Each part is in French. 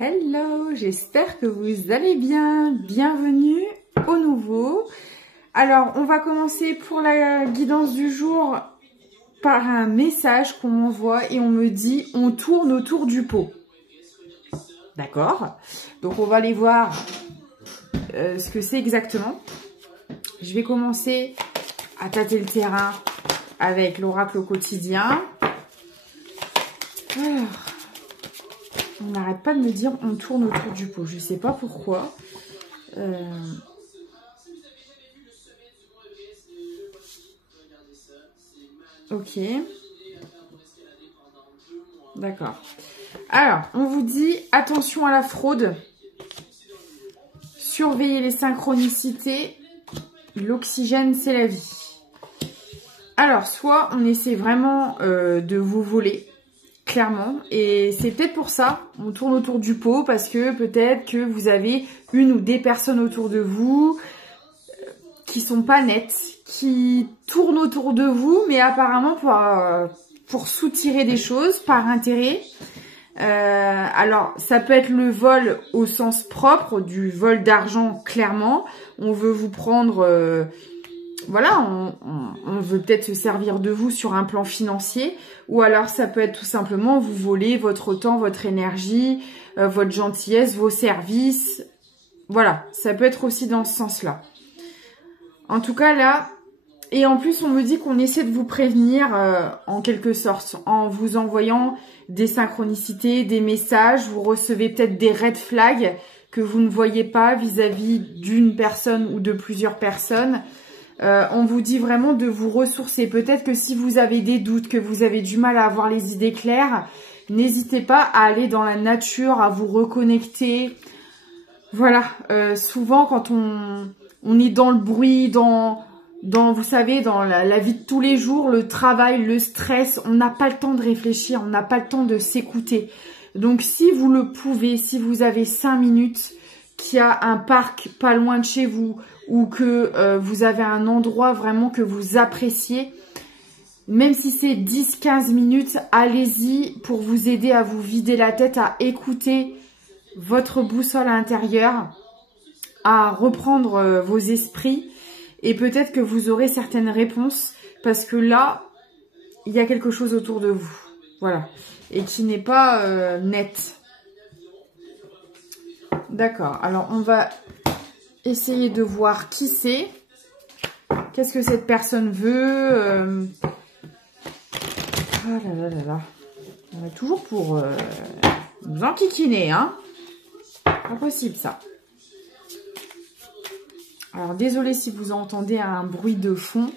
Hello, j'espère que vous allez bien. Bienvenue au nouveau. Alors, on va commencer pour la guidance du jour par un message qu'on m'envoie et on me dit « On tourne autour du pot ». D'accord? Donc, on va aller voir ce que c'est exactement. Je vais commencer à tâter le terrain avec l'oracle au quotidien. Alors, on n'arrête pas de me dire on tourne autour du pot. Je ne sais pas pourquoi. Ok. D'accord. Alors, on vous dit attention à la fraude. Surveillez les synchronicités. L'oxygène, c'est la vie. Alors, soit on essaie vraiment de vous voler. Clairement, et c'est peut-être pour ça, on tourne autour du pot, parce que peut-être que vous avez une ou des personnes autour de vous qui sont pas nettes, qui tournent autour de vous, mais apparemment pour soutirer des choses, par intérêt. Alors, ça peut être le vol au sens propre, du vol d'argent, clairement. On veut vous prendre... voilà, on veut peut-être se servir de vous sur un plan financier, ou alors ça peut être tout simplement vous voler votre temps, votre énergie, votre gentillesse, vos services. Voilà, ça peut être aussi dans ce sens-là. En tout cas là, et en plus on me dit qu'on essaie de vous prévenir en quelque sorte, en vous envoyant des synchronicités, des messages, vous recevez peut-être des red flags que vous ne voyez pas vis-à-vis d'une personne ou de plusieurs personnes. On vous dit vraiment de vous ressourcer. Peut-être que si vous avez des doutes, que vous avez du mal à avoir les idées claires, n'hésitez pas à aller dans la nature, à vous reconnecter. Voilà, souvent quand on est dans le bruit, dans vous savez, dans la vie de tous les jours, le travail, le stress, on n'a pas le temps de réfléchir, on n'a pas le temps de s'écouter. Donc si vous le pouvez, si vous avez 5 minutes, qu'il y a un parc pas loin de chez vous, ou que vous avez un endroit vraiment que vous appréciez, même si c'est 10-15 minutes, allez-y pour vous aider à vous vider la tête, à écouter votre boussole intérieure, à reprendre vos esprits, et peut-être que vous aurez certaines réponses, parce que là, il y a quelque chose autour de vous, voilà, et qui n'est pas net. D'accord, alors on va essayer de voir qui c'est. Qu'est-ce que cette personne veut Ah là là là là. On est toujours pour nous enquiquiner, hein. Pas possible ça. Alors désolé si vous entendez un bruit de fond.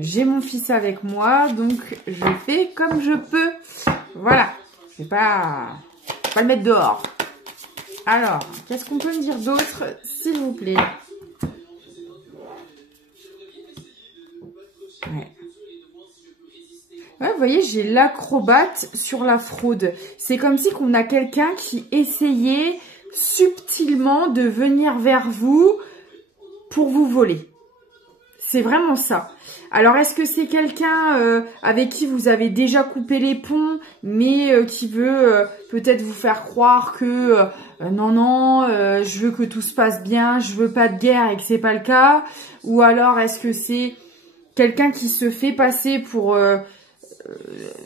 J'ai mon fils avec moi, donc je fais comme je peux. Voilà. Je vais pas le mettre dehors. Alors, qu'est-ce qu'on peut me dire d'autre, s'il vous plaît? Ouais, vous voyez, j'ai l'acrobate sur la fraude. C'est comme si qu'on a quelqu'un qui essayait subtilement de venir vers vous pour vous voler. C'est vraiment ça. Alors, est-ce que c'est quelqu'un avec qui vous avez déjà coupé les ponts, mais qui veut peut-être vous faire croire que non, je veux que tout se passe bien, je veux pas de guerre et que c'est pas le cas? Ou alors, est-ce que c'est quelqu'un qui se fait passer pour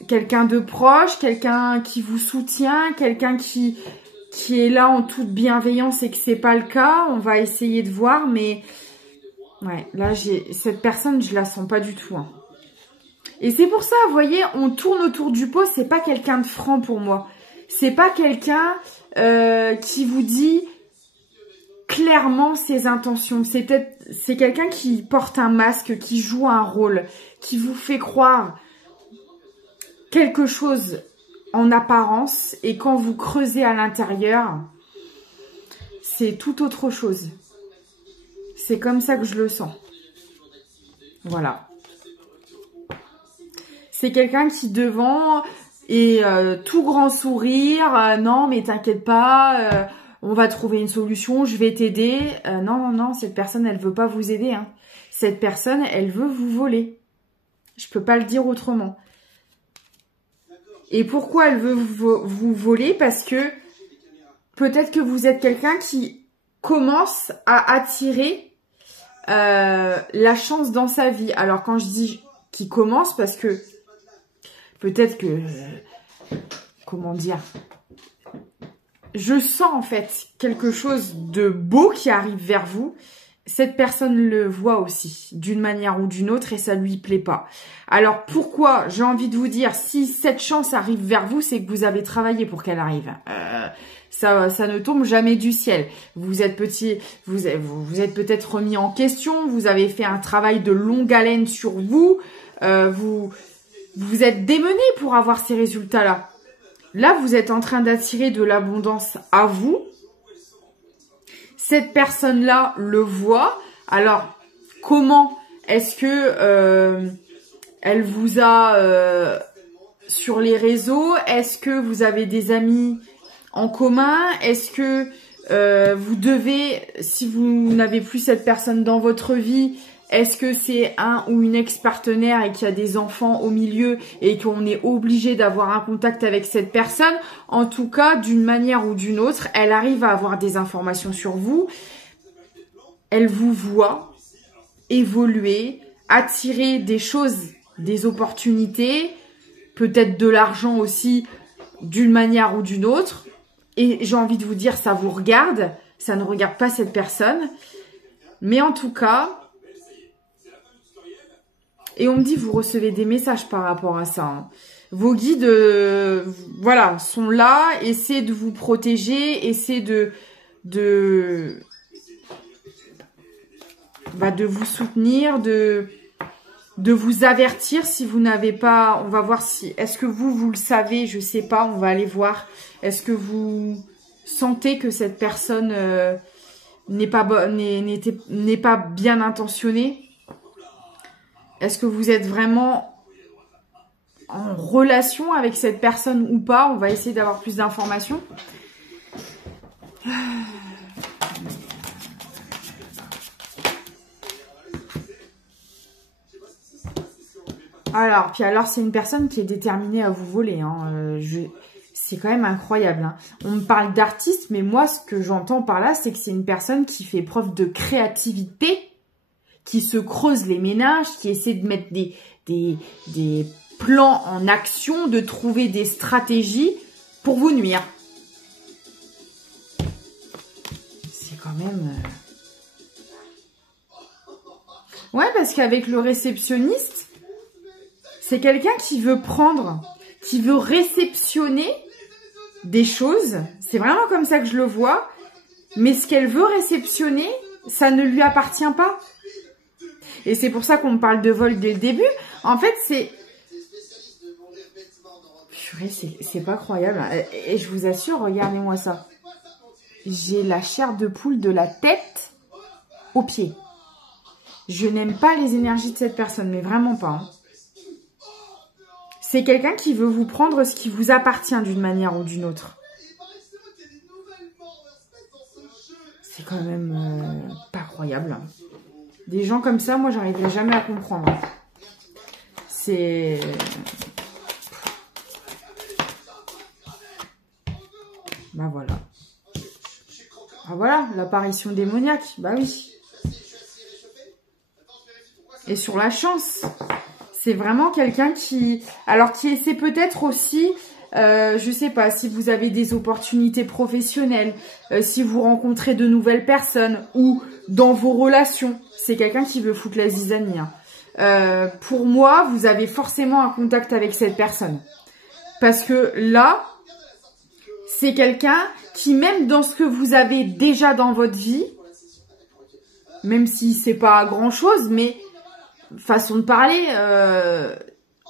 quelqu'un de proche, quelqu'un qui vous soutient, quelqu'un qui est là en toute bienveillance et que c'est pas le cas? On va essayer de voir, mais... ouais, là, cette personne, je la sens pas du tout. Hein. Et c'est pour ça, vous voyez, on tourne autour du pot, c'est pas quelqu'un de franc pour moi. C'est pas quelqu'un qui vous dit clairement ses intentions. C'est quelqu'un qui porte un masque, qui joue un rôle, qui vous fait croire quelque chose en apparence. Et quand vous creusez à l'intérieur, c'est tout autre chose. C'est comme ça que je le sens. Voilà. C'est quelqu'un qui devant est tout grand sourire. Non, mais t'inquiète pas, on va trouver une solution, je vais t'aider. Non, cette personne, elle veut pas vous aider. Hein. Cette personne, elle veut vous voler. Je peux pas le dire autrement. Et pourquoi elle veut vous voler? Parce que peut-être que vous êtes quelqu'un qui commence à attirer la chance dans sa vie. Alors quand je dis qui commence, parce que peut-être que... comment dire, je sens en fait quelque chose de beau qui arrive vers vous. Cette personne le voit aussi d'une manière ou d'une autre et ça lui plaît pas. Alors pourquoi j'ai envie de vous dire, si cette chance arrive vers vous, c'est que vous avez travaillé pour qu'elle arrive. Ça ne tombe jamais du ciel. Vous êtes peut-être remis en question, vous avez fait un travail de longue haleine sur vous, vous êtes démené pour avoir ces résultats-là. Là, vous êtes en train d'attirer de l'abondance à vous. Cette personne-là le voit. Alors, comment est-ce que elle vous a sur les réseaux? Est-ce que vous avez des amis en commun? Est-ce que vous devez, si vous n'avez plus cette personne dans votre vie, est-ce que c'est un ou une ex-partenaire et qu'il y a des enfants au milieu et qu'on est obligé d'avoir un contact avec cette personne? En tout cas, d'une manière ou d'une autre, elle arrive à avoir des informations sur vous. Elle vous voit évoluer, attirer des choses, des opportunités, peut-être de l'argent aussi, d'une manière ou d'une autre. Et j'ai envie de vous dire, ça vous regarde, ça ne regarde pas cette personne. Mais en tout cas... Et on me dit, vous recevez des messages par rapport à ça. Hein. Vos guides, voilà, sont là, essaient de vous protéger, essaient de vous soutenir, de vous avertir si vous n'avez pas... On va voir si... Est-ce que vous le savez? Je sais pas, on va aller voir. Est-ce que vous sentez que cette personne n'est pas bien intentionnée? Est-ce que vous êtes vraiment en relation avec cette personne ou pas? On va essayer d'avoir plus d'informations. Alors, c'est une personne qui est déterminée à vous voler. Hein. C'est quand même incroyable. Hein. On me parle d'artiste, mais moi, ce que j'entends par là, c'est que c'est une personne qui fait preuve de créativité, qui se creuse les méninges, qui essaie de mettre des plans en action, de trouver des stratégies pour vous nuire. C'est quand même... Ouais, parce qu'avec le réceptionniste, c'est quelqu'un qui veut prendre, qui veut réceptionner des choses. C'est vraiment comme ça que je le vois. Mais ce qu'elle veut réceptionner, ça ne lui appartient pas. Et c'est pour ça qu'on me parle de vol dès le début. En fait, c'est pas croyable. Et je vous assure, regardez-moi ça. J'ai la chair de poule de la tête aux pieds. Je n'aime pas les énergies de cette personne, mais vraiment pas. Hein. C'est quelqu'un qui veut vous prendre ce qui vous appartient d'une manière ou d'une autre. C'est quand même pas croyable. Des gens comme ça, moi, j'arriverai jamais à comprendre. C'est... Bah voilà. Ah voilà, l'apparition démoniaque. Bah oui. Et sur la chance, c'est vraiment quelqu'un qui... Alors, qui essaie peut-être aussi... je sais pas, si vous avez des opportunités professionnelles, si vous rencontrez de nouvelles personnes ou dans vos relations, c'est quelqu'un qui veut foutre la zizanie. Hein. Pour moi, vous avez forcément un contact avec cette personne. Parce que là, c'est quelqu'un qui, même dans ce que vous avez déjà dans votre vie, même si c'est pas grand-chose, mais façon de parler...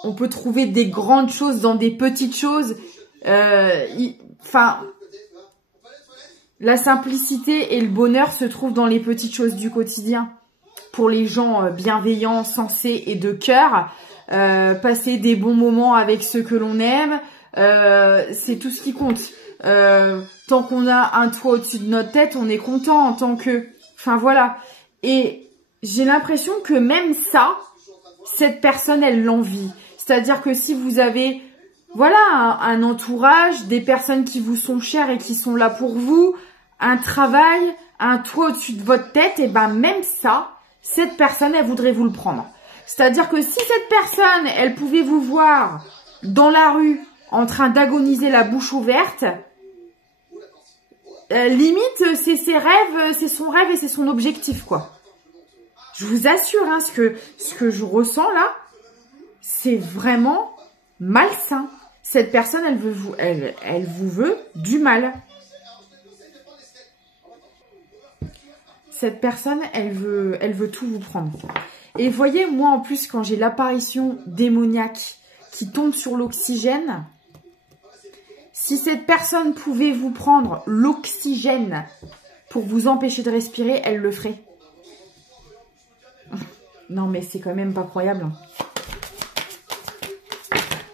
on peut trouver des grandes choses dans des petites choses. Enfin, la simplicité et le bonheur se trouvent dans les petites choses du quotidien. Pour les gens bienveillants, sensés et de cœur, passer des bons moments avec ceux que l'on aime, c'est tout ce qui compte. Tant qu'on a un toit au-dessus de notre tête, on est content en tant que... Enfin, voilà. Et j'ai l'impression que même ça, cette personne, elle l'envie. C'est-à-dire que si vous voilà, un entourage, des personnes qui vous sont chères et qui sont là pour vous, un travail, un toit au-dessus de votre tête, et ben même ça, cette personne, elle voudrait vous le prendre. C'est-à-dire que si cette personne, elle pouvait vous voir dans la rue en train d'agoniser la bouche ouverte, limite, c'est ses rêves, c'est son rêve et c'est son objectif, quoi. Je vous assure, hein, ce que je ressens là, c'est vraiment malsain. Cette personne, elle vous veut du mal. Cette personne, elle veut tout vous prendre. Et voyez, moi en plus, quand j'ai l'apparition démoniaque qui tombe sur l'oxygène, si cette personne pouvait vous prendre l'oxygène pour vous empêcher de respirer, elle le ferait. Non, mais c'est quand même pas croyable. Hein.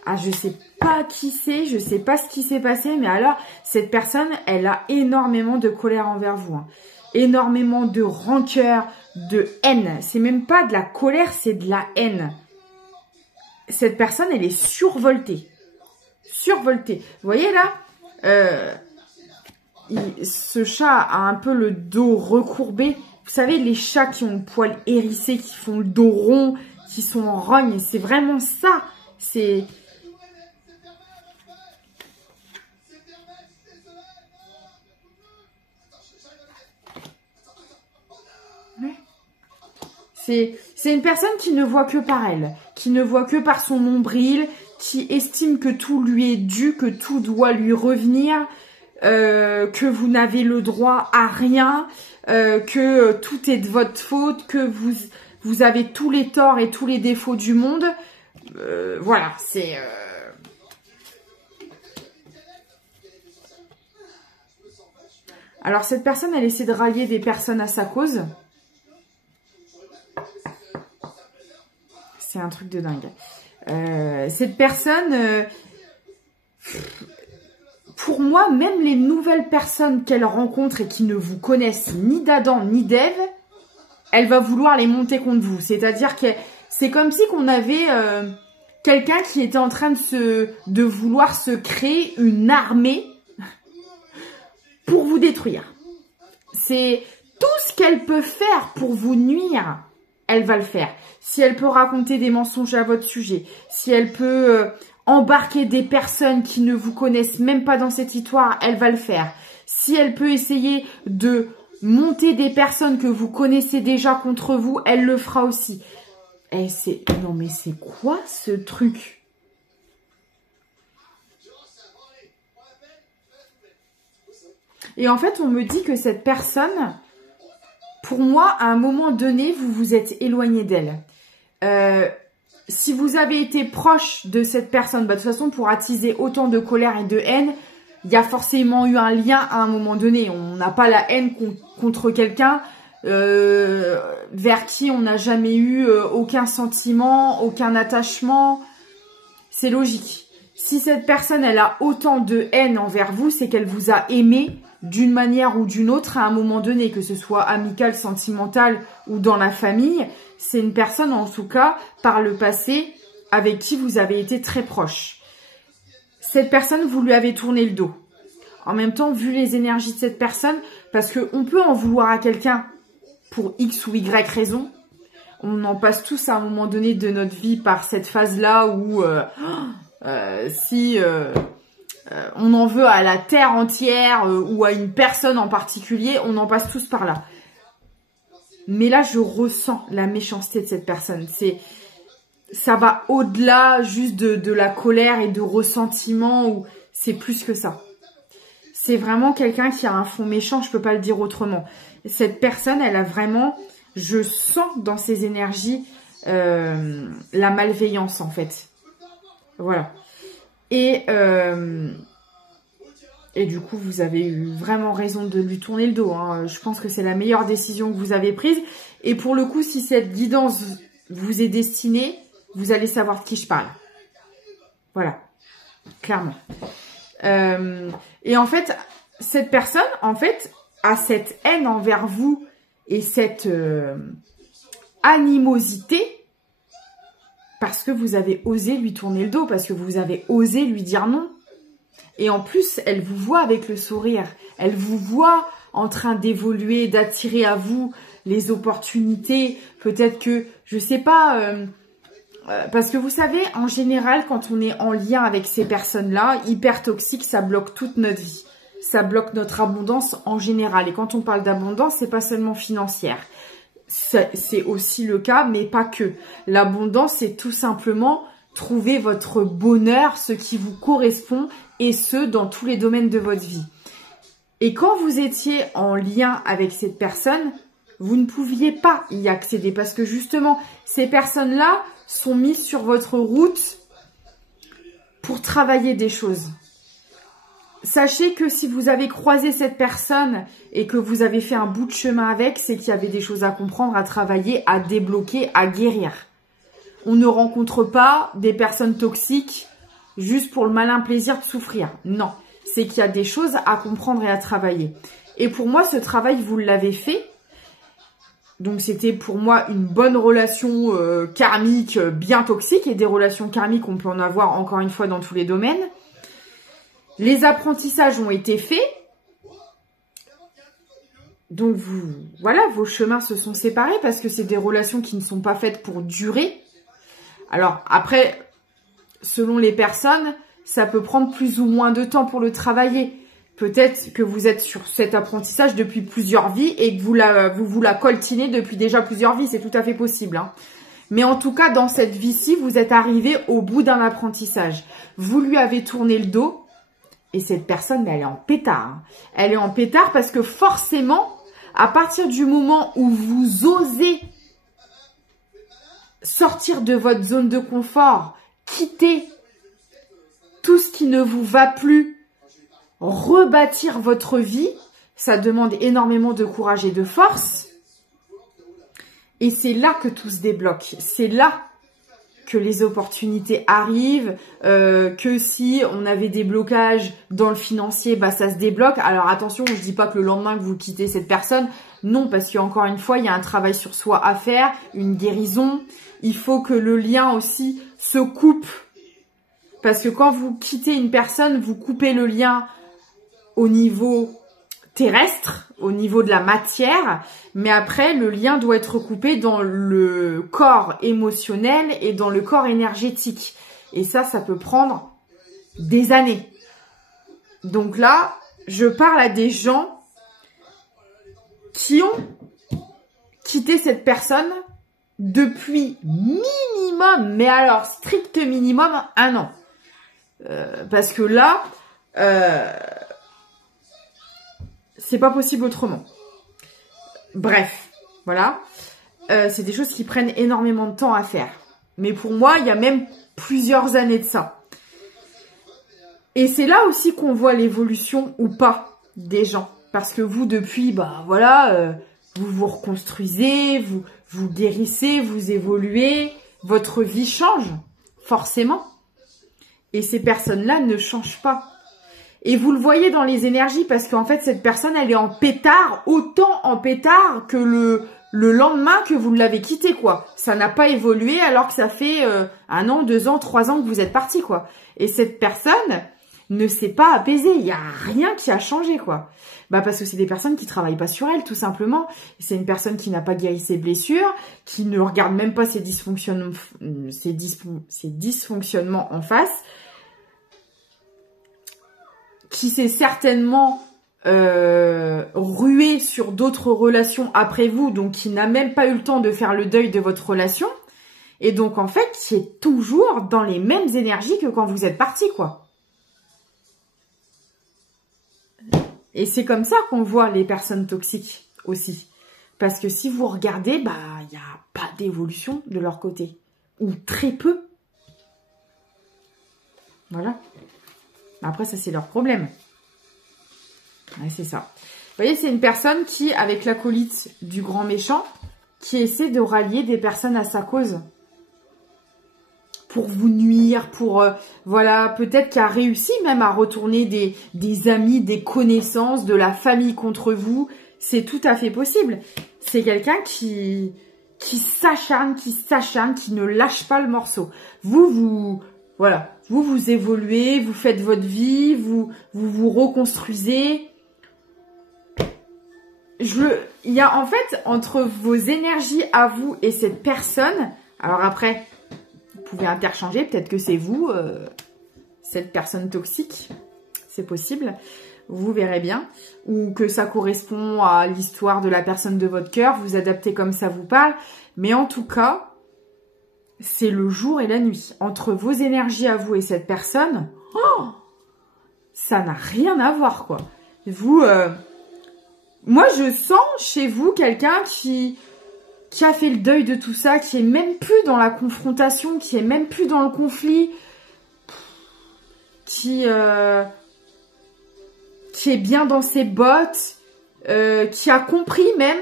Ah, je sais pas qui c'est, je sais pas ce qui s'est passé, mais alors, cette personne, elle a énormément de colère envers vous. Hein. Énormément de rancœur, de haine. C'est même pas de la colère, c'est de la haine. Cette personne, elle est survoltée. Survoltée. Vous voyez là, ce chat a un peu le dos recourbé. Vous savez, les chats qui ont le poil hérissé, qui font le dos rond, qui sont en rogne, c'est vraiment ça. C'est... C'est une personne qui ne voit que par elle, qui ne voit que par son nombril, qui estime que tout lui est dû, que tout doit lui revenir, que vous n'avez le droit à rien, que tout est de votre faute, que vous avez tous les torts et tous les défauts du monde. Voilà, c'est... Alors, cette personne, elle essaie de rallier des personnes à sa cause. C'est un truc de dingue. Cette personne, pour moi, même les nouvelles personnes qu'elle rencontre et qui ne vous connaissent ni d'Adam ni d'Ève, elle va vouloir les monter contre vous. C'est-à-dire que c'est comme si qu'on avait quelqu'un qui était en train de vouloir se créer une armée pour vous détruire. C'est tout ce qu'elle peut faire pour vous nuire, elle va le faire. Si elle peut raconter des mensonges à votre sujet, si elle peut embarquer des personnes qui ne vous connaissent même pas dans cette histoire, elle va le faire. Si elle peut essayer de monter des personnes que vous connaissez déjà contre vous, elle le fera aussi. Et c'est... Non mais c'est quoi ce truc ? Et en fait, on me dit que cette personne, pour moi, à un moment donné, vous vous êtes éloigné d'elle. Si vous avez été proche de cette personne, bah, de toute façon, pour attiser autant de colère et de haine, il y a forcément eu un lien à un moment donné. On n'a pas la haine contre quelqu'un vers qui on n'a jamais eu aucun sentiment, aucun attachement. C'est logique. Si cette personne, elle a autant de haine envers vous, c'est qu'elle vous a aimé d'une manière ou d'une autre à un moment donné, que ce soit amical, sentimental ou dans la famille. C'est une personne, en tout cas, par le passé, avec qui vous avez été très proche. Cette personne, vous lui avez tourné le dos. En même temps, vu les énergies de cette personne, parce qu'on peut en vouloir à quelqu'un pour X ou Y raison. On en passe tous à un moment donné de notre vie par cette phase-là où si on en veut à la terre entière ou à une personne en particulier, on en passe tous par là. Mais là, je ressens la méchanceté de cette personne. Ça va au-delà juste de la colère et de ressentiment, ou c'est plus que ça. C'est vraiment quelqu'un qui a un fond méchant, je peux pas le dire autrement. Cette personne, elle a vraiment, je sens dans ses énergies la malveillance en fait. Voilà. Et du coup, vous avez eu vraiment raison de lui tourner le dos. Hein. Je pense que c'est la meilleure décision que vous avez prise. Et pour le coup, si cette guidance vous est destinée, vous allez savoir de qui je parle. Voilà. Clairement. Et en fait, cette personne, en fait, a cette haine envers vous et cette animosité parce que vous avez osé lui tourner le dos, parce que vous avez osé lui dire non. Et en plus, elle vous voit avec le sourire. Elle vous voit en train d'évoluer, d'attirer à vous les opportunités. Peut-être que, je sais pas, parce que vous savez, en général, quand on est en lien avec ces personnes-là, hyper toxiques, ça bloque toute notre vie. Ça bloque notre abondance en général. Et quand on parle d'abondance, c'est pas seulement financière. C'est aussi le cas, mais pas que. L'abondance, c'est tout simplement trouver votre bonheur, ce qui vous correspond, et ce, dans tous les domaines de votre vie. Et quand vous étiez en lien avec cette personne, vous ne pouviez pas y accéder parce que justement, ces personnes-là sont mises sur votre route pour travailler des choses. Sachez que si vous avez croisé cette personne et que vous avez fait un bout de chemin avec, c'est qu'il y avait des choses à comprendre, à travailler, à débloquer, à guérir. On ne rencontre pas des personnes toxiques juste pour le malin plaisir de souffrir. Non, c'est qu'il y a des choses à comprendre et à travailler. Et pour moi, ce travail, vous l'avez fait. Donc, c'était pour moi une bonne relation karmique bien toxique. Et des relations karmiques, on peut en avoir encore une fois dans tous les domaines. Les apprentissages ont été faits. Donc, voilà, vos chemins se sont séparés parce que c'est des relations qui ne sont pas faites pour durer. Alors, après, selon les personnes, ça peut prendre plus ou moins de temps pour le travailler. Peut-être que vous êtes sur cet apprentissage depuis plusieurs vies et que vous la coltinez depuis déjà plusieurs vies. C'est tout à fait possible, hein. Mais en tout cas, dans cette vie-ci, vous êtes arrivé au bout d'un apprentissage. Vous lui avez tourné le dos. Et cette personne, elle est en pétard. Hein. Elle est en pétard parce que forcément, à partir du moment où vous osez sortir de votre zone de confort, quitter tout ce qui ne vous va plus, rebâtir votre vie, ça demande énormément de courage et de force. Et c'est là que tout se débloque. C'est là que les opportunités arrivent, que si on avait des blocages dans le financier, bah ça se débloque. Alors attention, je dis pas que le lendemain que vous quittez cette personne, non, parce qu'encore une fois, il y a un travail sur soi à faire, une guérison. Il faut que le lien aussi se coupe. Parce que quand vous quittez une personne, vous coupez le lien au niveau terrestre, au niveau de la matière, mais après, le lien doit être coupé dans le corps émotionnel et dans le corps énergétique. Et ça peut prendre des années. Donc là, je parle à des gens qui ont quitté cette personne depuis minimum, mais alors strict minimum, 1 an. Parce que là, c'est pas possible autrement. Bref, voilà. C'est des choses qui prennent énormément de temps à faire. Mais pour moi, il y a même plusieurs années de ça. Et c'est là aussi qu'on voit l'évolution ou pas des gens. Parce que vous, depuis, bah voilà, vous vous reconstruisez, vous guérissez, vous évoluez. Votre vie change, forcément. Et ces personnes-là ne changent pas. Et vous le voyez dans les énergies parce qu'en fait, cette personne, elle est en pétard, autant en pétard que le lendemain que vous l'avez quitté, quoi. Ça n'a pas évolué alors que ça fait 1 an, 2 ans, 3 ans que vous êtes parti, quoi. Et cette personne ne s'est pas apaisée. Il n'y a rien qui a changé, quoi. Bah parce que c'est des personnes qui travaillent pas sur elles, tout simplement. C'est une personne qui n'a pas guéri ses blessures, qui ne regarde même pas ses dysfonctionnements en face, qui s'est certainement rué sur d'autres relations après vous, donc qui n'a même pas eu le temps de faire le deuil de votre relation, et donc en fait, qui est toujours dans les mêmes énergies que quand vous êtes parti, quoi. Et c'est comme ça qu'on voit les personnes toxiques aussi. Parce que si vous regardez, bah, il n'y a pas d'évolution de leur côté. Ou très peu. Voilà. Après, ça, c'est leur problème. Ouais, c'est ça. Vous voyez, c'est une personne qui, avec l'acolyte du grand méchant, qui essaie de rallier des personnes à sa cause. Pour vous nuire, pour... voilà, peut-être qu'il a réussi même à retourner des amis, des connaissances, de la famille contre vous. C'est tout à fait possible. C'est quelqu'un qui qui s'acharne, qui ne lâche pas le morceau. Voilà, vous évoluez, vous faites votre vie, vous reconstruisez. Il y a en fait, entre vos énergies à vous et cette personne, alors après, vous pouvez interchanger, peut-être que c'est vous, cette personne toxique, c'est possible, vous verrez bien, ou que ça correspond à l'histoire de la personne de votre cœur, vous adaptez comme ça vous parle, mais en tout cas, c'est le jour et la nuit. Entre vos énergies à vous et cette personne, oh, ça n'a rien à voir, quoi. Moi, je sens chez vous quelqu'un qui a fait le deuil de tout ça, qui est même plus dans la confrontation, qui est même plus dans le conflit, qui est bien dans ses bottes, qui a compris même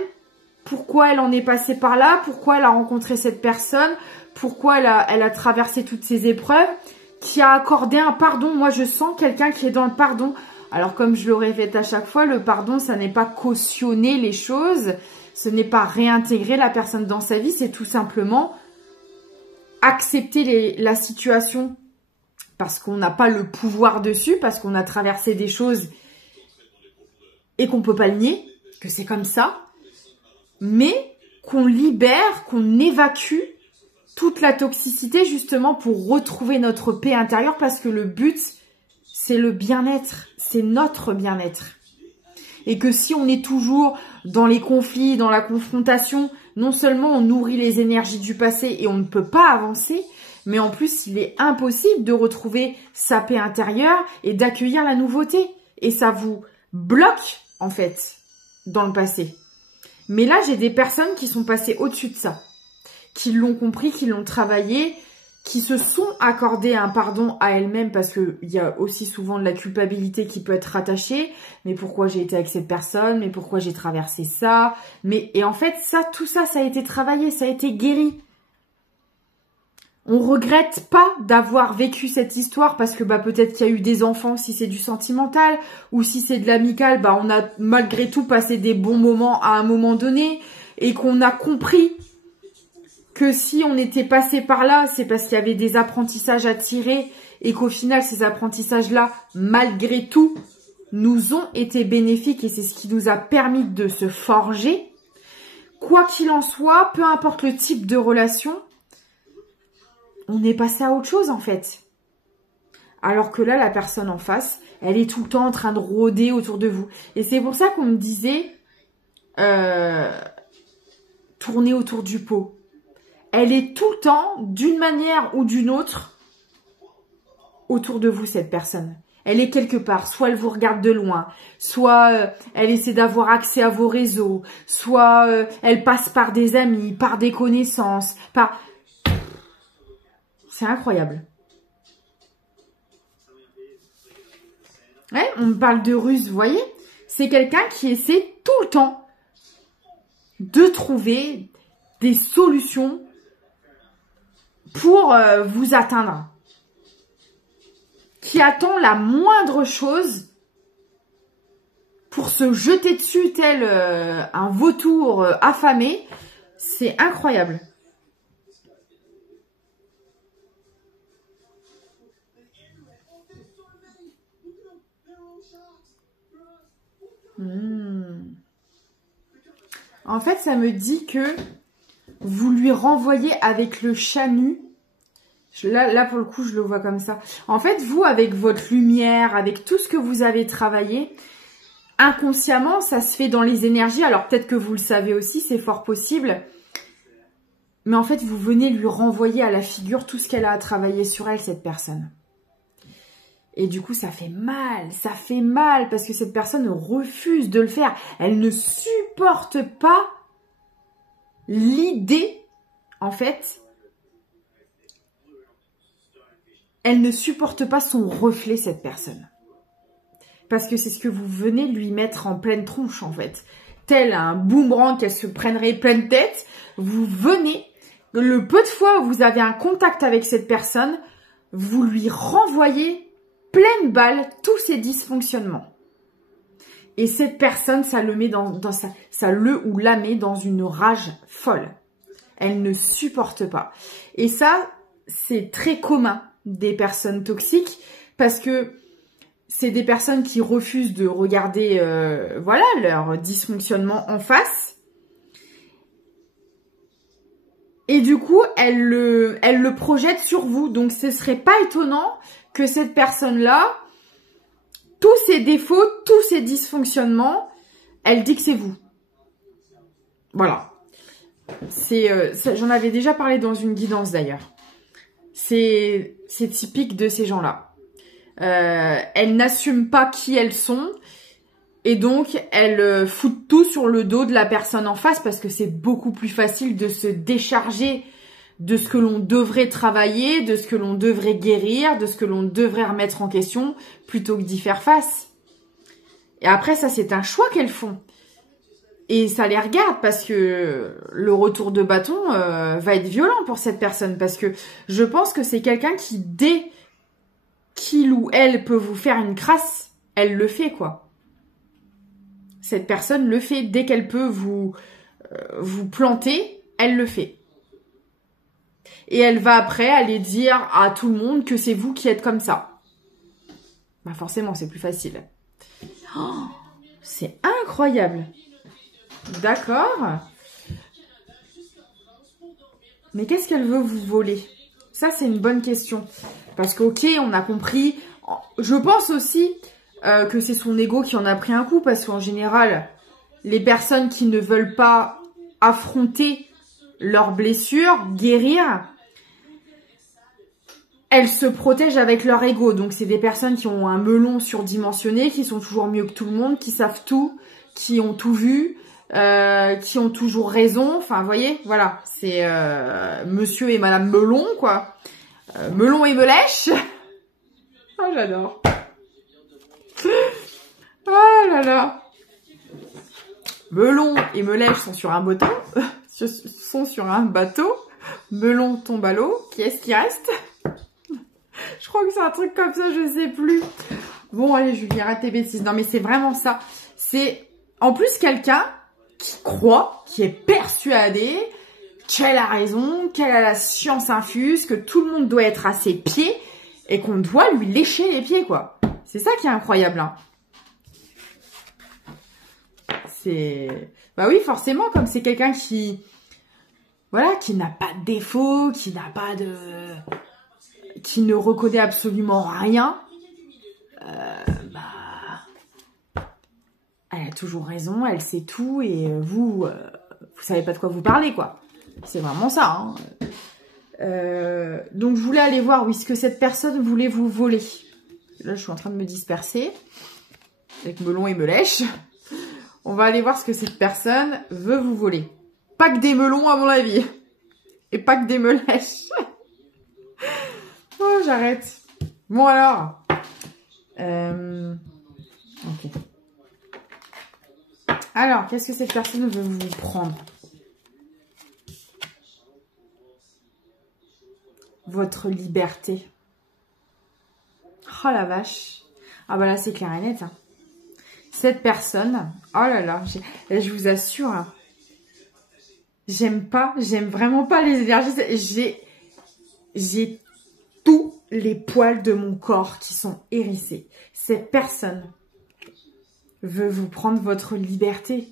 pourquoi elle en est passée par là, pourquoi elle a rencontré cette personne, pourquoi elle a traversé toutes ces épreuves, qui a accordé un pardon. Moi, je sens quelqu'un qui est dans le pardon. Alors, comme je le répète à chaque fois, le pardon, ça n'est pas cautionner les choses, ce n'est pas réintégrer la personne dans sa vie, c'est tout simplement accepter la situation parce qu'on n'a pas le pouvoir dessus, parce qu'on a traversé des choses et qu'on ne peut pas le nier, que c'est comme ça, mais qu'on libère, qu'on évacue toute la toxicité justement pour retrouver notre paix intérieure, parce que le but, c'est le bien-être, c'est notre bien-être. Et que si on est toujours dans les conflits, dans la confrontation, non seulement on nourrit les énergies du passé et on ne peut pas avancer, mais en plus il est impossible de retrouver sa paix intérieure et d'accueillir la nouveauté. Et ça vous bloque en fait dans le passé. Mais là j'ai des personnes qui sont passées au-dessus de ça, qui l'ont compris, qui l'ont travaillé, qui se sont accordé un pardon à elles-mêmes, parce qu'il y a aussi souvent de la culpabilité qui peut être rattachée. Mais pourquoi j'ai été avec cette personne? Mais pourquoi j'ai traversé ça? Et en fait, tout ça, ça a été travaillé, ça a été guéri. On regrette pas d'avoir vécu cette histoire parce que peut-être qu'il y a eu des enfants si c'est du sentimental, ou si c'est de l'amical, on a malgré tout passé des bons moments à un moment donné, et qu'on a compris que si on était passé par là, c'est parce qu'il y avait des apprentissages à tirer, et qu'au final, ces apprentissages-là, malgré tout, nous ont été bénéfiques, et c'est ce qui nous a permis de se forger. Quoi qu'il en soit, peu importe le type de relation, on est passé à autre chose en fait. Alors que là, la personne en face, elle est tout le temps en train de rôder autour de vous. Et c'est pour ça qu'on me disait tourner autour du pot. Elle est tout le temps, d'une manière ou d'une autre, autour de vous, cette personne. Elle est quelque part. Soit elle vous regarde de loin, soit elle essaie d'avoir accès à vos réseaux, soit elle passe par des amis, par des connaissances, par... C'est incroyable. Ouais, on me parle de ruse, vous voyez? C'est quelqu'un qui essaie tout le temps de trouver des solutions pour vous atteindre. Qui attend la moindre chose pour se jeter dessus tel un vautour affamé. C'est incroyable. En fait, ça me dit que vous lui renvoyez avec le chat nu. Là, pour le coup, je le vois comme ça. En fait, vous, avec votre lumière, avec tout ce que vous avez travaillé, inconsciemment, ça se fait dans les énergies. Alors, peut-être que vous le savez aussi, c'est fort possible. Mais en fait, vous venez lui renvoyer à la figure tout ce qu'elle a à travailler sur elle, cette personne. Et du coup, ça fait mal parce que cette personne refuse de le faire. Elle ne supporte pas l'idée, en fait. Elle ne supporte pas son reflet, cette personne. Parce que c'est ce que vous venez lui mettre en pleine tronche, en fait. Tel un boomerang qu'elle se prendrait pleine tête, vous venez, le peu de fois où vous avez un contact avec cette personne, vous lui renvoyez pleine balle tous ces dysfonctionnements. Et cette personne, ça le met ça le ou la met dans une rage folle. Elle ne supporte pas. Et ça, c'est très commun des personnes toxiques parce que c'est des personnes qui refusent de regarder voilà, leur dysfonctionnement en face. Et du coup, elle le projette sur vous. Donc, ce serait pas étonnant que cette personne-là, tous ses défauts, tous ses dysfonctionnements, elle dit que c'est vous. Voilà. J'en avais déjà parlé dans une guidance d'ailleurs. C'est typique de ces gens-là. Elles n'assument pas qui elles sont. Et donc, elles foutent tout sur le dos de la personne en face parce que c'est beaucoup plus facile de se décharger de ce que l'on devrait travailler, de ce que l'on devrait guérir, de ce que l'on devrait remettre en question plutôt que d'y faire face. Et après, ça, c'est un choix qu'elles font. Et ça les regarde parce que le retour de bâton va être violent pour cette personne. Parce que je pense que c'est quelqu'un qui, dès qu'il ou elle peut vous faire une crasse, elle le fait, quoi. Cette personne le fait. Dès qu'elle peut vous planter, elle le fait. Et elle va après aller dire à tout le monde que c'est vous qui êtes comme ça. Bah forcément, c'est plus facile. Oh, c'est incroyable. D'accord. Mais qu'est-ce qu'elle veut vous voler? Ça, c'est une bonne question. Parce que, ok, on a compris. Je pense aussi que c'est son ego qui en a pris un coup. Parce qu'en général, les personnes qui ne veulent pas affronter leurs blessures, guérir, elles se protègent avec leur ego. Donc, c'est des personnes qui ont un melon surdimensionné, qui sont toujours mieux que tout le monde, qui savent tout, qui ont tout vu, qui ont toujours raison. Enfin, vous voyez, voilà. C'est monsieur et madame Melon, quoi. Melon et Melèche. Oh, j'adore. Oh là là. Melon et Melèche sont sur un bateau. Sont sur un bateau. Melon tombe à l'eau. Qui est-ce qui reste? Je crois que c'est un truc comme ça, je sais plus. Bon, allez, je vais arrête tes bêtises. Non, mais c'est vraiment ça. C'est en plus quelqu'un qui croit, qui est persuadé qu'elle a raison, qu'elle a la science infuse, que tout le monde doit être à ses pieds et qu'on doit lui lécher les pieds, quoi. C'est ça qui est incroyable, hein. Bah oui, forcément, comme c'est quelqu'un qui... Voilà, qui n'a pas de défaut, qui n'a pas de... qui ne reconnaît absolument rien, elle a toujours raison, elle sait tout, et vous savez pas de quoi vous parlez, quoi. C'est vraiment ça, hein. Donc, je voulais aller voir, oui, ce que cette personne voulait vous voler. Là, je suis en train de me disperser, avec Melon et Melèche. On va aller voir ce que cette personne veut vous voler. Pas que des melons, à mon avis. Et pas que des melèches. Oh, j'arrête. Bon, alors. Ok. Alors, qu'est-ce que cette personne veut vous prendre? Votre liberté. Oh la vache. Ah bah là, c'est clair et net, hein. Cette personne, oh là là, je vous assure, hein, j'aime vraiment pas les énergies. J'ai tous les poils de mon corps qui sont hérissés. Cette personne veut vous prendre votre liberté.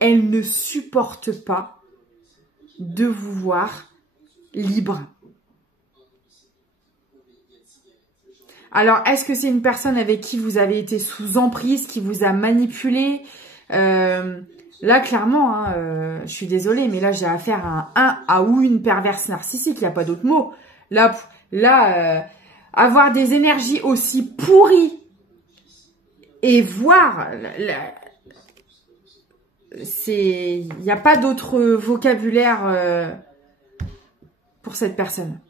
Elle ne supporte pas de vous voir libre. Alors, est-ce que c'est une personne avec qui vous avez été sous emprise, qui vous a manipulé? Là, clairement, hein, je suis désolée, mais là, j'ai affaire à un ou une perverse narcissique. Il n'y a pas d'autre mot. Là, avoir des énergies aussi pourries et voir... il n'y a pas d'autre vocabulaire pour cette personne.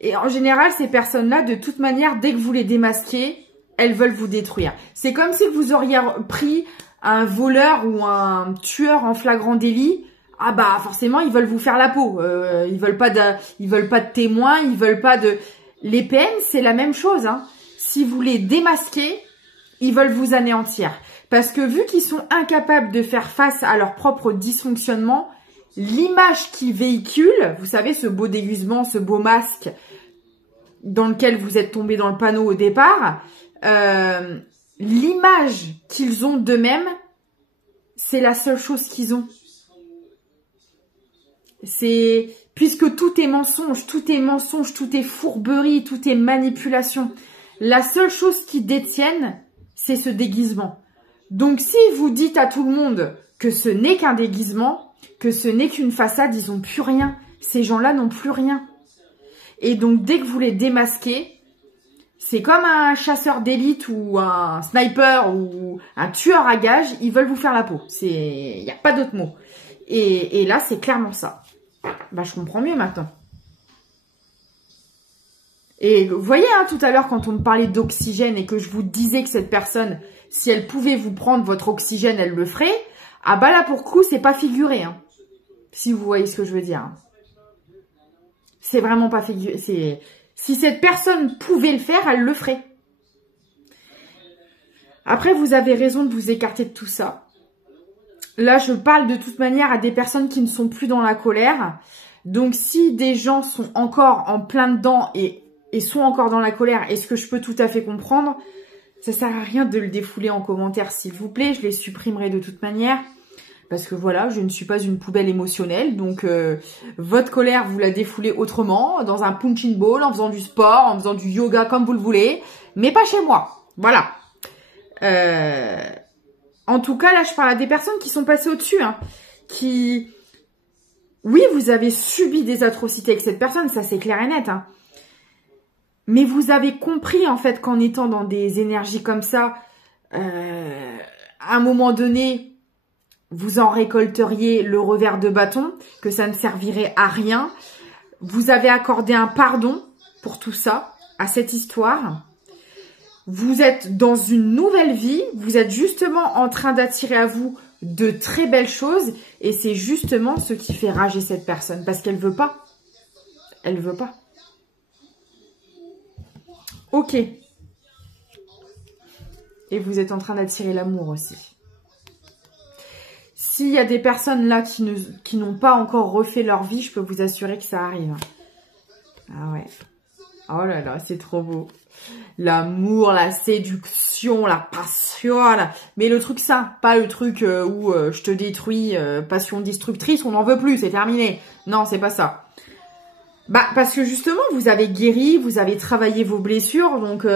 Et en général, ces personnes-là, de toute manière, dès que vous les démasquez, elles veulent vous détruire. C'est comme si vous auriez pris un voleur ou un tueur en flagrant délit. Ah bah forcément, ils veulent vous faire la peau. Ils veulent pas de témoins, ils veulent pas de... Les PM, c'est la même chose, hein. Si vous les démasquez, ils veulent vous anéantir. Parce que vu qu'ils sont incapables de faire face à leur propre dysfonctionnement, l'image qu'ils véhiculent, vous savez, ce beau déguisement, ce beau masque dans lequel vous êtes tombé dans le panneau au départ, l'image qu'ils ont d'eux-mêmes, c'est la seule chose qu'ils ont. C'est puisque tout est mensonge, tout est fourberie, tout est manipulation. La seule chose qu'ils détiennent, c'est ce déguisement. Donc si vous dites à tout le monde que ce n'est qu'un déguisement, que ce n'est qu'une façade, ils n'ont plus rien. Ces gens-là n'ont plus rien. Et donc dès que vous les démasquez, c'est comme un chasseur d'élite ou un sniper ou un tueur à gages, ils veulent vous faire la peau. Il n'y a pas d'autre mot. Et là, c'est clairement ça. Bah, je comprends mieux maintenant. Et vous voyez, hein, tout à l'heure, quand on me parlait d'oxygène et que je vous disais que cette personne, si elle pouvait vous prendre votre oxygène, elle le ferait. Ah bah là, pour le coup, c'est pas figuré. Hein, si vous voyez ce que je veux dire. C'est vraiment pas figuré. Si cette personne pouvait le faire, elle le ferait. Après, vous avez raison de vous écarter de tout ça. Là, je parle de toute manière à des personnes qui ne sont plus dans la colère. Donc, si des gens sont encore en plein dedans et sont encore dans la colère, et ce que je peux tout à fait comprendre, ça sert à rien de le défouler en commentaire, s'il vous plaît. Je les supprimerai de toute manière. Parce que voilà, je ne suis pas une poubelle émotionnelle. Donc, votre colère, vous la défoulez autrement, dans un punching ball, en faisant du sport, en faisant du yoga, comme vous le voulez. Mais pas chez moi. Voilà. En tout cas, là, je parle à des personnes qui sont passées au-dessus. Hein, qui... Oui, vous avez subi des atrocités avec cette personne, ça c'est clair et net. Hein. Mais vous avez compris, en fait, qu'en étant dans des énergies comme ça, à un moment donné... vous en récolteriez le revers de bâton, que ça ne servirait à rien. Vous avez accordé un pardon pour tout ça, à cette histoire. Vous êtes dans une nouvelle vie, vous êtes justement en train d'attirer à vous de très belles choses, et c'est justement ce qui fait rager cette personne, parce qu'elle veut pas. Elle veut pas. Ok. Et vous êtes en train d'attirer l'amour aussi. S'il y a des personnes là qui n'ont pas encore refait leur vie, je peux vous assurer que ça arrive. Ah ouais. Oh là là, c'est trop beau. L'amour, la séduction, la passion. Mais le truc ça, pas le truc où je te détruis, passion destructrice, on n'en veut plus, c'est terminé. Non, c'est pas ça. Bah, parce que justement, vous avez guéri, vous avez travaillé vos blessures, donc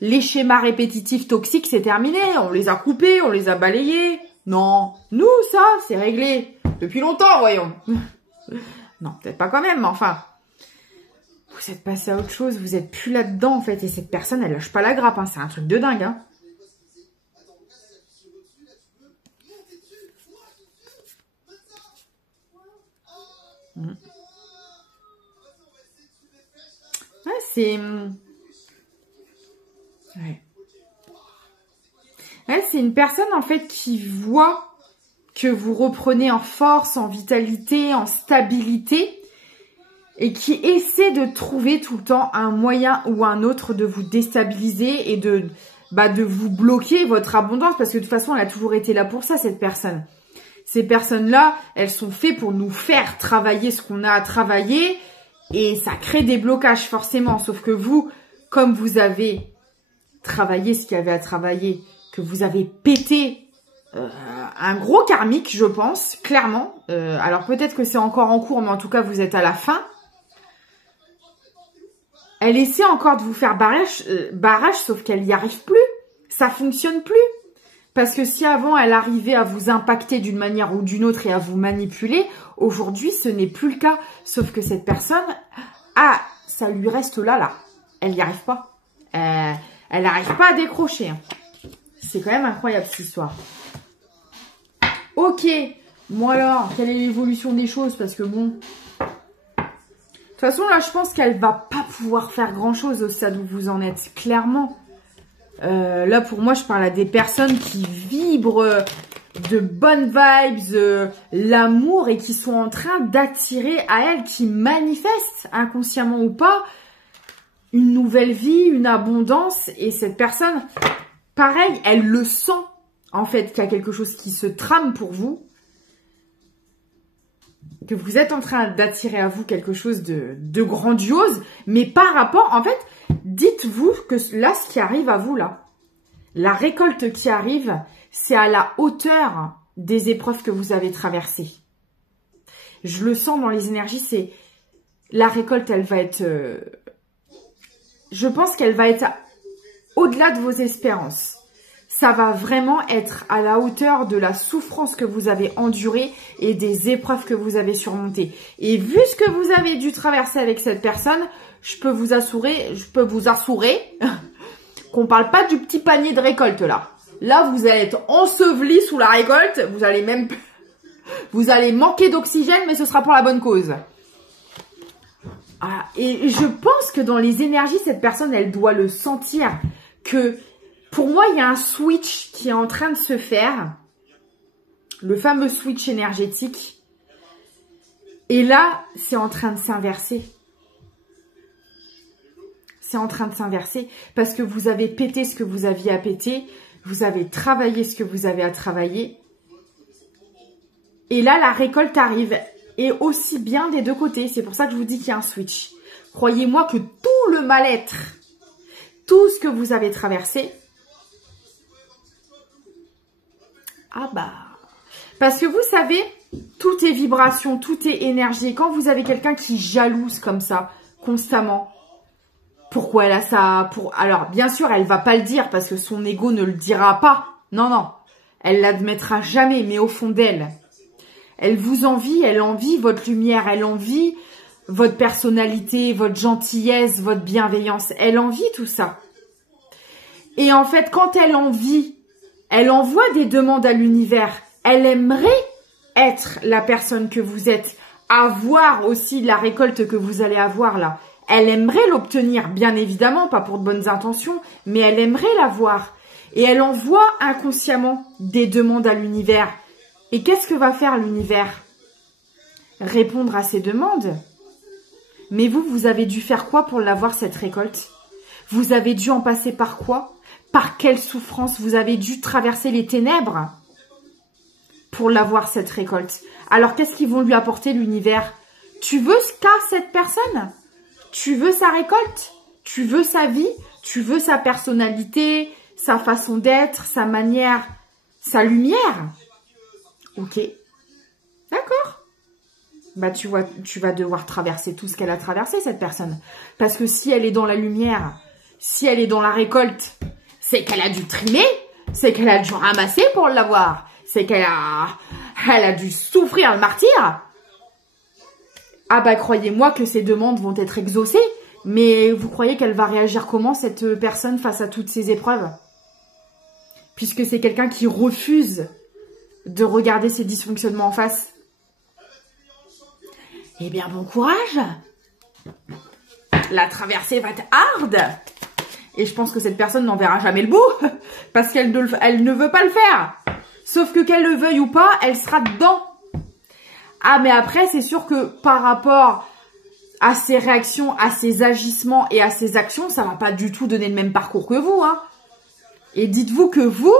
les schémas répétitifs toxiques, c'est terminé. On les a coupés, on les a balayés. Non, nous, ça, c'est réglé. Depuis longtemps, voyons. Non, peut-être pas quand même, mais enfin. Vous êtes passé à autre chose, vous êtes plus là-dedans, en fait. Et cette personne, elle lâche pas la grappe, hein. C'est un truc de dingue, hein. Ouais, c'est... Ouais. Ouais, c'est une personne, en fait, qui voit que vous reprenez en force, en vitalité, en stabilité, et qui essaie de trouver tout le temps un moyen ou un autre de vous déstabiliser et de vous bloquer votre abondance, parce que de toute façon, elle a toujours été là pour ça, cette personne. Ces personnes-là, elles sont faites pour nous faire travailler ce qu'on a à travailler, et ça crée des blocages, forcément. Sauf que vous, comme vous avez travaillé ce qu'il y avait à travailler, que vous avez pété un gros karmique, je pense, clairement. Alors peut-être que c'est encore en cours, mais en tout cas, vous êtes à la fin. Elle essaie encore de vous faire barrage, sauf qu'elle n'y arrive plus. Ça fonctionne plus. Parce que si avant, elle arrivait à vous impacter d'une manière ou d'une autre et à vous manipuler, aujourd'hui, ce n'est plus le cas. Sauf que cette personne, ça lui reste là. Elle n'y arrive pas. Elle n'arrive pas à décrocher. Hein. C'est quand même incroyable, cette histoire. Ok. Moi alors, quelle est l'évolution des choses? Parce que bon... De toute façon, là, je pense qu'elle va pas pouvoir faire grand-chose au stade où vous en êtes, clairement. Là, pour moi, je parle à des personnes qui vibrent de bonnes vibes, l'amour, et qui sont en train d'attirer à elles, qui manifestent, inconsciemment ou pas, une nouvelle vie, une abondance. Et cette personne, pareil, elle le sent. en fait, qu'il y a quelque chose qui se trame pour vous, que vous êtes en train d'attirer à vous quelque chose de grandiose, mais par rapport, en fait, dites-vous que là, ce qui arrive à vous, là, la récolte qui arrive, c'est à la hauteur des épreuves que vous avez traversées. Je le sens dans les énergies, c'est la récolte, elle va être... je pense qu'elle va être au-delà de vos espérances. Ça va vraiment être à la hauteur de la souffrance que vous avez endurée et des épreuves que vous avez surmontées. Et vu ce que vous avez dû traverser avec cette personne, je peux vous assurer qu'on parle pas du petit panier de récolte là. Là, vous allez être enseveli sous la récolte. Vous allez manquer d'oxygène, mais ce sera pour la bonne cause. Ah, et je pense que dans les énergies, cette personne, elle doit le sentir. Que pour moi, il y a un switch qui est en train de se faire. Le fameux switch énergétique. Et là, c'est en train de s'inverser. C'est en train de s'inverser parce que vous avez pété ce que vous aviez à péter. Vous avez travaillé ce que vous avez à travailler. Et là, la récolte arrive. Et aussi bien des deux côtés. C'est pour ça que je vous dis qu'il y a un switch. Croyez-moi que tout le mal-être, tout ce que vous avez traversé, ah bah, parce que vous savez, tout est vibration, tout est énergie. Et quand vous avez quelqu'un qui jalouse comme ça, constamment, pourquoi elle a ça? Alors, bien sûr, elle va pas le dire parce que son ego ne le dira pas. Non, non. Elle l'admettra jamais, mais au fond d'elle, elle vous envie, elle envie votre lumière, elle envie votre personnalité, votre gentillesse, votre bienveillance. Elle envie tout ça. Et en fait, quand elle envie, elle envoie des demandes à l'univers. Elle aimerait être la personne que vous êtes, avoir aussi la récolte que vous allez avoir là. Elle aimerait l'obtenir, bien évidemment, pas pour de bonnes intentions, mais elle aimerait l'avoir. Et elle envoie inconsciemment des demandes à l'univers. Et qu'est-ce que va faire l'univers? Répondre à ces demandes. Mais vous, vous avez dû faire quoi pour l'avoir, cette récolte? Vous avez dû en passer par quoi? Par quelle souffrance? Vous avez dû traverser les ténèbres pour l'avoir, cette récolte. Alors, qu'est-ce qu'ils vont lui apporter, l'univers? Tu veux ce qu'a cette personne? Tu veux sa récolte? Tu veux sa vie? Tu veux sa personnalité, sa façon d'être, sa manière, sa lumière? Ok. D'accord. Bah, tu vas devoir traverser tout ce qu'elle a traversé, cette personne. Parce que si elle est dans la lumière, si elle est dans la récolte, c'est qu'elle a dû trimer, c'est qu'elle a dû ramasser pour l'avoir, c'est qu'elle a dû souffrir le martyre. Ah bah, croyez-moi que ces demandes vont être exaucées, mais vous croyez qu'elle va réagir comment, cette personne, face à toutes ces épreuves? Puisque c'est quelqu'un qui refuse de regarder ses dysfonctionnements en face. Eh bien, bon courage. La traversée va être hard. Et je pense que cette personne n'en verra jamais le bout. Parce qu'elle ne veut pas le faire. Sauf que qu'elle le veuille ou pas, elle sera dedans. Ah, mais après, c'est sûr que par rapport à ses réactions, à ses agissements et à ses actions, ça va pas du tout donner le même parcours que vous, hein. Et dites-vous que vous,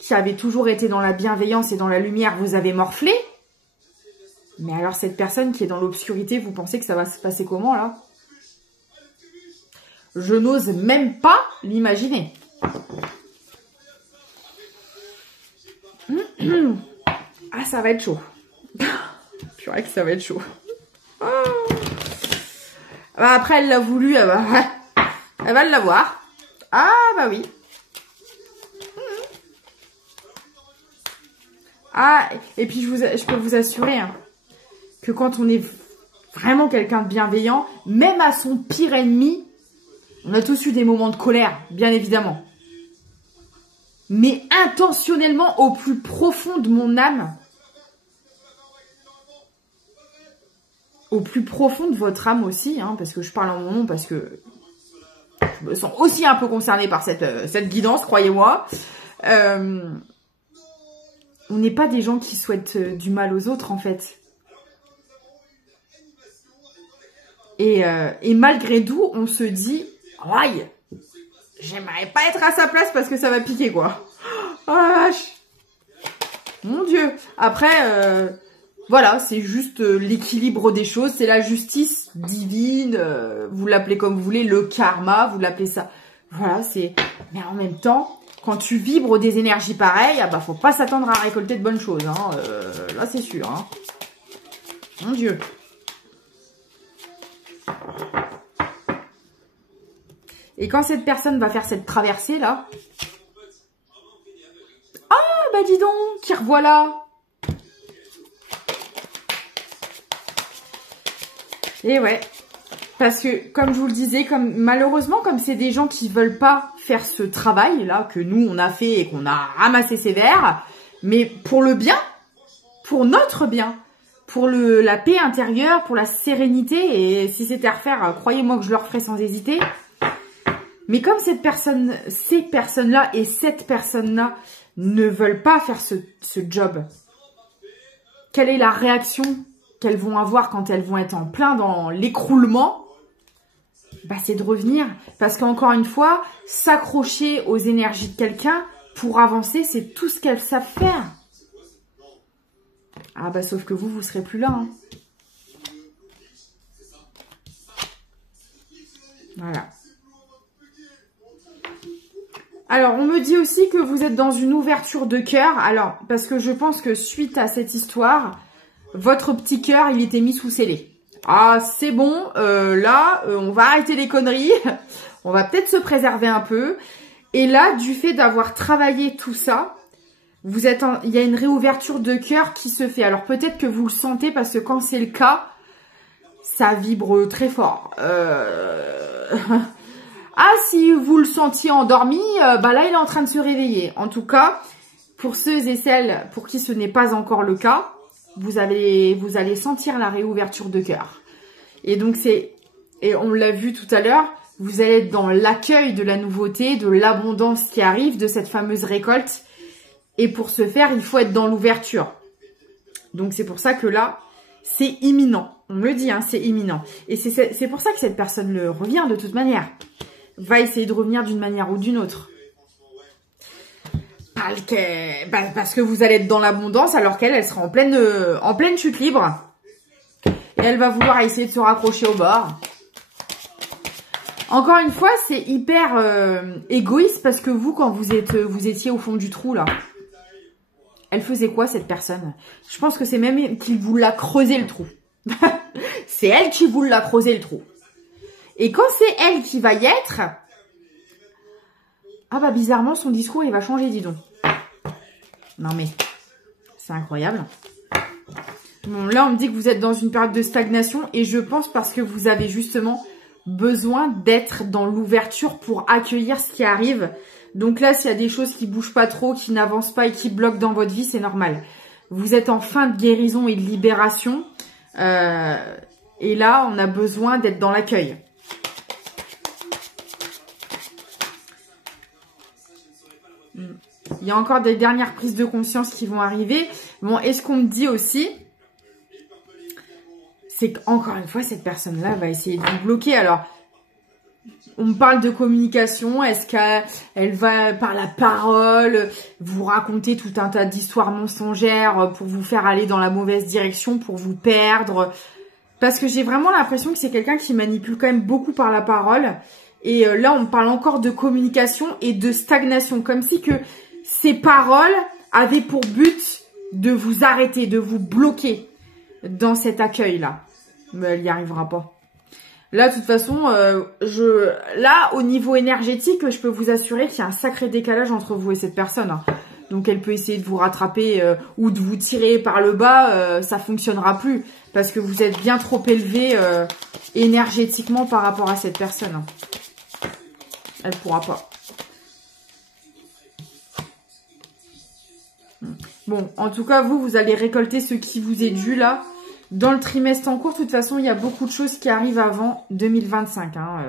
qui avez toujours été dans la bienveillance et dans la lumière, vous avez morflé. Mais alors cette personne qui est dans l'obscurité, vous pensez que ça va se passer comment là? Je n'ose même pas l'imaginer. Ah, ça va être chaud. Purée que ça va être chaud. Oh. Bah, après, elle l'a voulu, elle va l'avoir. Ah, bah oui. Ah, et puis je peux vous assurer hein, que quand on est vraiment quelqu'un de bienveillant, même à son pire ennemi, on a tous eu des moments de colère, bien évidemment. Mais intentionnellement, au plus profond de mon âme, au plus profond de votre âme aussi, hein, parce que je parle en mon nom, parce que je me sens aussi un peu concernée par cette guidance, croyez-moi. On n'est pas des gens qui souhaitent du mal aux autres, en fait. Et malgré tout, on se dit, aïe, j'aimerais pas être à sa place parce que ça va piquer, quoi. Oh la vache. Mon Dieu. Après, voilà, c'est juste l'équilibre des choses. C'est la justice divine. Vous l'appelez comme vous voulez. Le karma, vous l'appelez ça. Voilà, c'est... Mais en même temps, quand tu vibres des énergies pareilles, ah bah faut pas s'attendre à récolter de bonnes choses. Hein. Là, c'est sûr. Hein. Mon Dieu. Et quand cette personne va faire cette traversée, là... Ah, bah dis donc, qui revoilà. Et ouais. Parce que, comme je vous le disais, malheureusement, comme c'est des gens qui veulent pas faire ce travail-là, que nous, on a fait et qu'on a ramassé sévère, mais pour le bien, pour notre bien, pour la paix intérieure, pour la sérénité, et si c'était à refaire, croyez-moi que je le referais sans hésiter. Mais comme ces personnes-là et cette personne-là ne veulent pas faire ce job, quelle est la réaction qu'elles vont avoir quand elles vont être en plein dans l'écroulement? Bah, c'est de revenir. Parce qu'encore une fois, s'accrocher aux énergies de quelqu'un pour avancer, c'est tout ce qu'elles savent faire. Ah bah sauf que vous serez plus là. Hein. Voilà. Alors, on me dit aussi que vous êtes dans une ouverture de cœur. Alors, parce que je pense que suite à cette histoire, votre petit cœur, il était mis sous scellé. Ah, c'est bon, là, on va arrêter les conneries. On va peut-être se préserver un peu. Et là, du fait d'avoir travaillé tout ça, il y a une réouverture de cœur qui se fait. Alors, peut-être que vous le sentez parce que quand c'est le cas, ça vibre très fort. Ah, si vous le sentiez endormi, bah là, il est en train de se réveiller. En tout cas, pour ceux et celles pour qui ce n'est pas encore le cas, vous allez sentir la réouverture de cœur. Et donc, et on l'a vu tout à l'heure, vous allez être dans l'accueil de la nouveauté, de l'abondance qui arrive, de cette fameuse récolte. Et pour ce faire, il faut être dans l'ouverture. Donc, c'est pour ça que là, c'est imminent. On me le dit, hein, c'est imminent. Et c'est pour ça que cette personne revient de toute manière. Va essayer de revenir d'une manière ou d'une autre. Parce que vous allez être dans l'abondance alors qu'elle sera en pleine chute libre. Et elle va vouloir essayer de se raccrocher au bord. Encore une fois, c'est hyper égoïste parce que vous, quand vous étiez au fond du trou là, elle faisait quoi cette personne? Je pense que c'est même qu'il vous l'a creusé le trou. C'est elle qui vous l'a creusé le trou. Et quand c'est elle qui va y être, ah bah bizarrement son discours il va changer, dis donc. Non mais, c'est incroyable. Bon là on me dit que vous êtes dans une période de stagnation et je pense parce que vous avez justement besoin d'être dans l'ouverture pour accueillir ce qui arrive. Donc là s'il y a des choses qui bougent pas trop, qui n'avancent pas et qui bloquent dans votre vie, c'est normal. Vous êtes en fin de guérison et de libération. Et là on a besoin d'être dans l'accueil. Il y a encore des dernières prises de conscience qui vont arriver. Bon, et ce qu'on me dit aussi, c'est qu'encore une fois, cette personne-là va essayer de vous bloquer. Alors, on me parle de communication. Est-ce qu'elle va, par la parole, vous raconter tout un tas d'histoires mensongères pour vous faire aller dans la mauvaise direction, pour vous perdre? Parce que j'ai vraiment l'impression que c'est quelqu'un qui manipule quand même beaucoup par la parole. Et là, on me parle encore de communication et de stagnation. Comme si que ces paroles avaient pour but de vous arrêter, de vous bloquer dans cet accueil-là. Mais elle n'y arrivera pas. Là, de toute façon, là, au niveau énergétique, je peux vous assurer qu'il y a un sacré décalage entre vous et cette personne. Hein. Donc, elle peut essayer de vous rattraper ou de vous tirer par le bas. Ça fonctionnera plus parce que vous êtes bien trop élevé énergétiquement par rapport à cette personne. Hein. Elle pourra pas. Bon, en tout cas, vous allez récolter ce qui vous est dû là. Dans le trimestre en cours, de toute façon, il y a beaucoup de choses qui arrivent avant 2025. Hein.